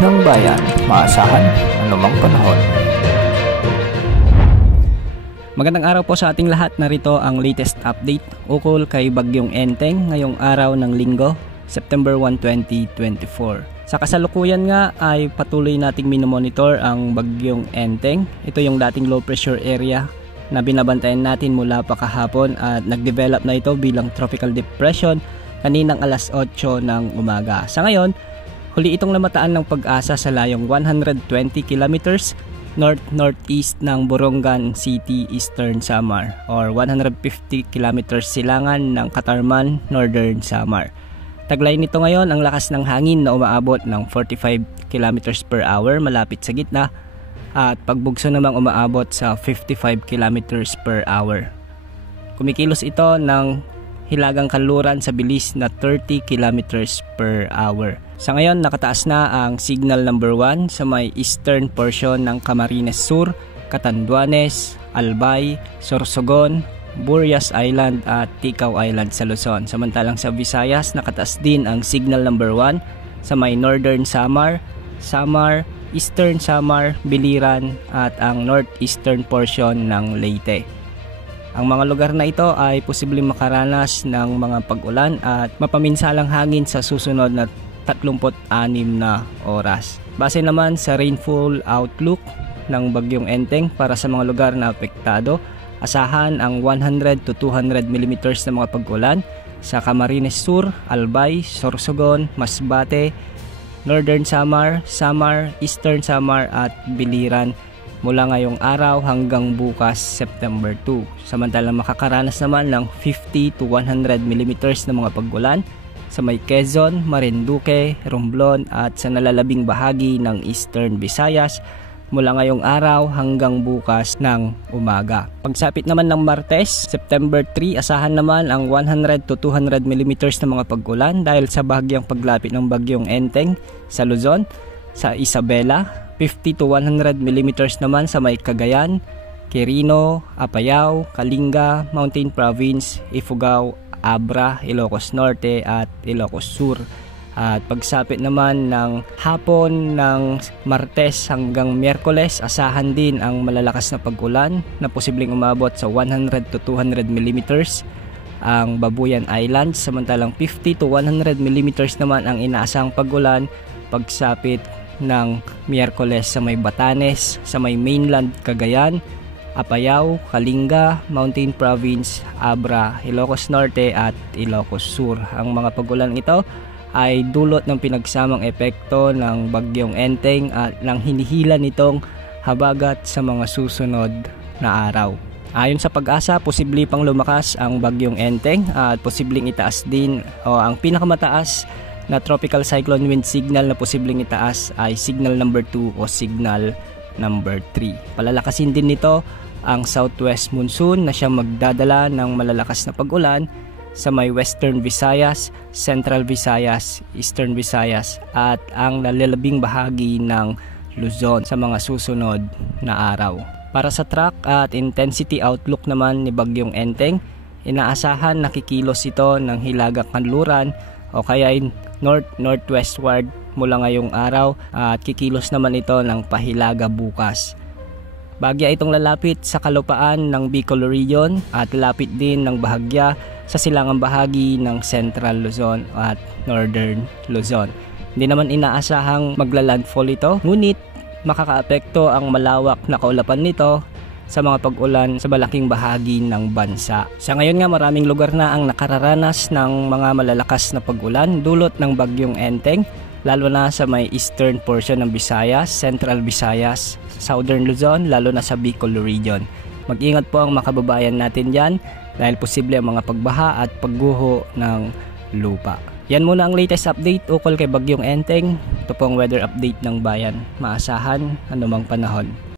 ng bayan, maasahan anumang panahon. Magandang araw po sa ating lahat. Narito ang latest update ukol kay Bagyong Enteng ngayong araw ng Linggo, September 1, 2024. Sa kasalukuyan nga ay patuloy nating minomonitor ang Bagyong Enteng. Ito yung dating low pressure area na binabantayan natin mula pa kahapon at nag-develop na ito bilang tropical depression kaninang alas 8 ng umaga. Sa ngayon, huli itong namataan ng Pag-asa sa layong 120 kilometers north-northeast ng Borongan City, Eastern Samar or 150 kilometers silangan ng Katarman, Northern Samar. Taglay nito ngayon ang lakas ng hangin na umaabot ng 45 kilometers per hour malapit sa gitna at pagbugso namang umaabot sa 55 kilometers per hour. Kumikilos ito ng hilagang kanluran sa bilis na 30 kilometers per hour. Sa ngayon, nakataas na ang signal number 1 sa may eastern portion ng Camarines Sur, Catanduanes, Albay, Sorsogon, Burias Island at Ticao Island sa Luzon. Samantalang sa Visayas, nakataas din ang signal number 1 sa may northern Samar, eastern Samar, Biliran at ang northeastern portion ng Leyte. Ang mga lugar na ito ay posibleng makaranas ng mga pag-ulan at mapaminsalang hangin sa susunod na 36 na oras. Base naman sa rainfall outlook ng Bagyong Enteng para sa mga lugar na apektado, asahan ang 100 to 200 mm na mga pag-ulan sa Camarines Sur, Albay, Sorsogon, Masbate, Northern Samar, Eastern Samar at Biliran mula ngayong araw hanggang bukas September 2. Samantalang makakaranas naman ng 50 to 100 mm na mga pag-ulan sa may Quezon, Marinduque, Romblon at sa nalalabing bahagi ng Eastern Visayas mula ngayong araw hanggang bukas ng umaga. Pagsapit naman ng Martes, September 3, asahan naman ang 100 to 200 mm na mga pag-ulan dahil sa bahagyang paglapit ng Bagyong Enteng sa Luzon, sa Isabela, 50 to 100 mm naman sa may Cagayan, Quirino, Apayao, Kalinga, Mountain Province, Ifugao, Abra, Ilocos Norte at Ilocos Sur. At pagsapit naman ng hapon ng Martes hanggang Miyerkules, asahan din ang malalakas na pag-ulan na posibleng umabot sa 100 to 200 mm ang Babuyan Islands. Samantalang 50 to 100 mm naman ang inaasang pag-ulan pagsapit ng Miyerkules sa may Batanes, sa may mainland Cagayan, Apayao, Kalinga, Mountain Province, Abra, Ilocos Norte at Ilocos Sur. Ang mga pag-ulan ito ay dulot ng pinagsamang epekto ng Bagyong Enteng at ng hinihila nitong habagat sa mga susunod na araw. Ayon sa Pag-asa, posible pang lumakas ang Bagyong Enteng at posibleng itaas din ang pinakamataas na tropical cyclone wind signal na posibleng itaas ay signal number 2 o signal number 3. Palalakasin din nito ang southwest monsoon na siyang magdadala ng malalakas na pag-ulan sa may western Visayas, central Visayas, eastern Visayas at ang nalalabing bahagi ng Luzon sa mga susunod na araw. Para sa track at intensity outlook naman ni Bagyong Enteng, inaasahan nakikilos ito ng hilagang kanluran o kaya north-northwestward mula ngayong araw at kikilos naman ito ng pahilaga bukas. Bahagya itong lalapit sa kalupaan ng Bicol Region at lalapit din ng bahagya sa silangang bahagi ng Central Luzon at Northern Luzon. Hindi naman inaasahang maglalandfall ito, ngunit makakaapekto ang malawak na kaulapan nito sa mga pag-ulan sa malaking bahagi ng bansa. Sa ngayon nga maraming lugar na ang nakararanas ng mga malalakas na pag-ulan dulot ng Bagyong Enteng, lalo na sa may eastern portion ng Visayas, Central Visayas, Southern Luzon, lalo na sa Bicol Region. Mag-ingat po ang mga kababayan natin dyan dahil posible ang mga pagbaha at pagguho ng lupa. Yan muna ang latest update ukol kay Bagyong Enteng. Ito po ang weather update ng bayan. Maasahan anumang panahon.